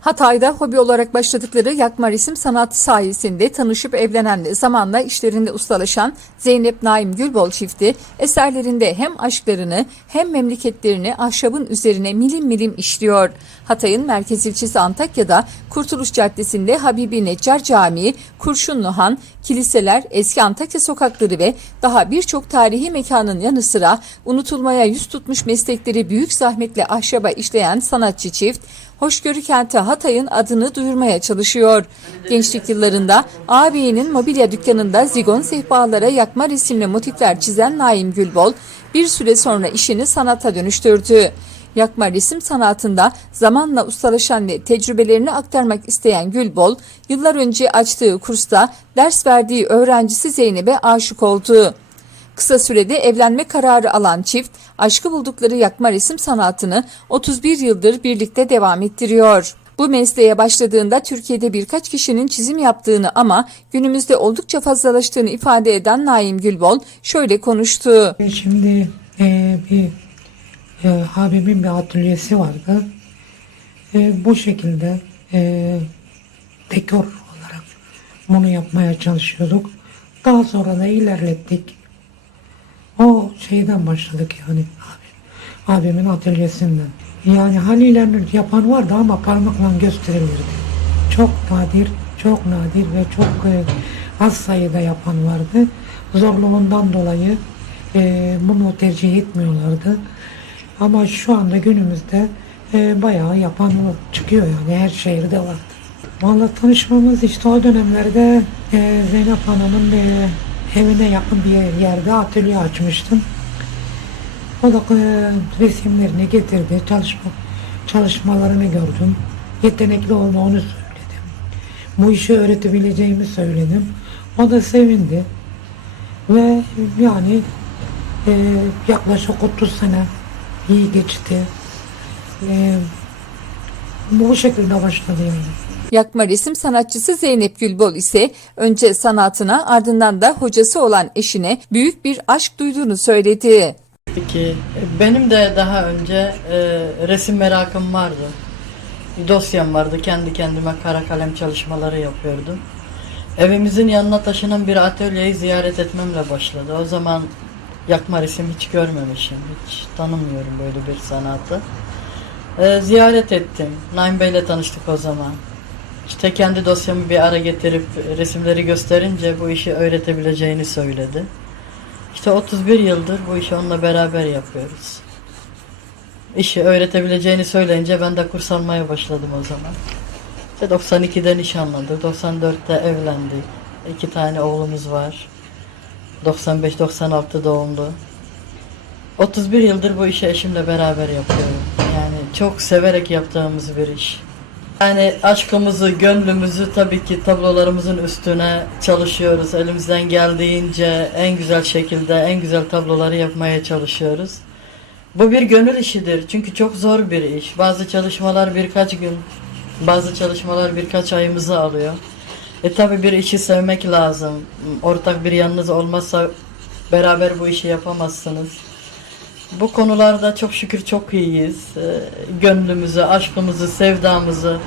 Hatay'da hobi olarak başladıkları yakma resim sanatı sayesinde tanışıp evlenen zamanla işlerinde ustalaşan Zeynep Naim Gülbol çifti eserlerinde hem aşklarını hem memleketlerini ahşabın üzerine milim milim işliyor. Hatay'ın merkez ilçesi Antakya'da Kurtuluş Caddesi'nde Habibi Neccar Camii, Kurşunlu Han, kiliseler, eski Antakya sokakları ve daha birçok tarihi mekanın yanı sıra unutulmaya yüz tutmuş meslekleri büyük zahmetle ahşaba işleyen sanatçı çift, Hoşgörü kenti Hatay'ın adını duyurmaya çalışıyor. Gençlik yıllarında ağabeyinin mobilya dükkanında zigon sehpalara yakma resimli motifler çizen Naim Gülbol, bir süre sonra işini sanata dönüştürdü. Yakma resim sanatında zamanla ustalaşan ve tecrübelerini aktarmak isteyen Gülbol, yıllar önce açtığı kursta ders verdiği öğrencisi Zeynep'e aşık oldu. Kısa sürede evlenme kararı alan çift, aşkı buldukları yakma resim sanatını 31 yıldır birlikte devam ettiriyor. Bu mesleğe başladığında Türkiye'de birkaç kişinin çizim yaptığını ama günümüzde oldukça fazlalaştığını ifade eden Naim Gülbol şöyle konuştu. Şimdi e, bir e, abimin bir atölyesi vardı. E, bu şekilde e, dekor olarak bunu yapmaya çalışıyorduk. Daha sonra da ilerlettik. O şeyden başladık yani abi, abimin atölyesinden. Yani halilerini yapan vardı ama parmakla gösterilirdi. Çok nadir, çok nadir ve çok e, az sayıda yapan vardı. Zorluğundan dolayı e, bunu tercih etmiyorlardı. Ama şu anda günümüzde e, bayağı yapan çıkıyor yani her şehirde var. Vallahi tanışmamız işte o dönemlerde e, Zeynep Hanım'ın e, evine yakın bir yerde atölye açmıştım. E, resimlerini getirdi, çalışma çalışmalarını gördüm. Yetenekli olduğunu söyledim. Bu işi öğretebileceğimi söyledim. O da sevindi. Ve yani e, yaklaşık 30 sene iyi geçti. E, bu şekilde başladı yani. Yakma resim sanatçısı Zeynep Gülbol ise önce sanatına ardından da hocası olan eşine büyük bir aşk duyduğunu söyledi. Peki benim de daha önce e, resim merakım vardı. Bir dosyam vardı. Kendi kendime kara kalem çalışmaları yapıyordum. Evimizin yanına taşınan bir atölyeyi ziyaret etmemle başladı. O zaman yakma resim hiç görmemişim. Hiç tanımıyorum böyle bir sanatı. E, ziyaret ettim. Naim Bey'le tanıştık o zaman. İşte kendi dosyamı bir ara getirip resimleri gösterince bu işi öğretebileceğini söyledi. İşte 31 yıldır bu işi onunla beraber yapıyoruz. İşi öğretebileceğini söyleyince ben de kurs almaya başladım o zaman. İşte 92'de nişanlandık, 94'te evlendik. İki tane oğlumuz var. 95-96 doğumlu. 31 yıldır bu işi eşimle beraber yapıyorum. Yani çok severek yaptığımız bir iş. Yani aşkımızı, gönlümüzü tabii ki tablolarımızın üstüne çalışıyoruz. Elimizden geldiğince en güzel şekilde en güzel tabloları yapmaya çalışıyoruz. Bu bir gönül işidir çünkü çok zor bir iş. Bazı çalışmalar birkaç gün, bazı çalışmalar birkaç ayımızı alıyor. E tabi bir işi sevmek lazım. Ortak bir yanınız olmazsa beraber bu işi yapamazsınız. Bu konularda çok şükür çok iyiyiz. Ee, Gönlümüzü, aşkımızı, sevdamızı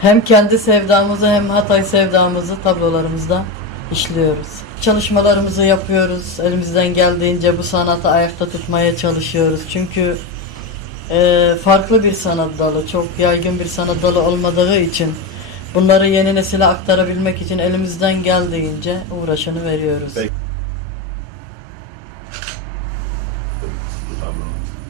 hem kendi sevdamızı hem Hatay sevdamızı tablolarımızda işliyoruz. Çalışmalarımızı yapıyoruz. Elimizden geldiğince bu sanatı ayakta tutmaya çalışıyoruz. Çünkü e, farklı bir sanat dalı, çok yaygın bir sanat dalı olmadığı için bunları yeni nesile aktarabilmek için elimizden geldiğince uğraşını veriyoruz. Peki. problem.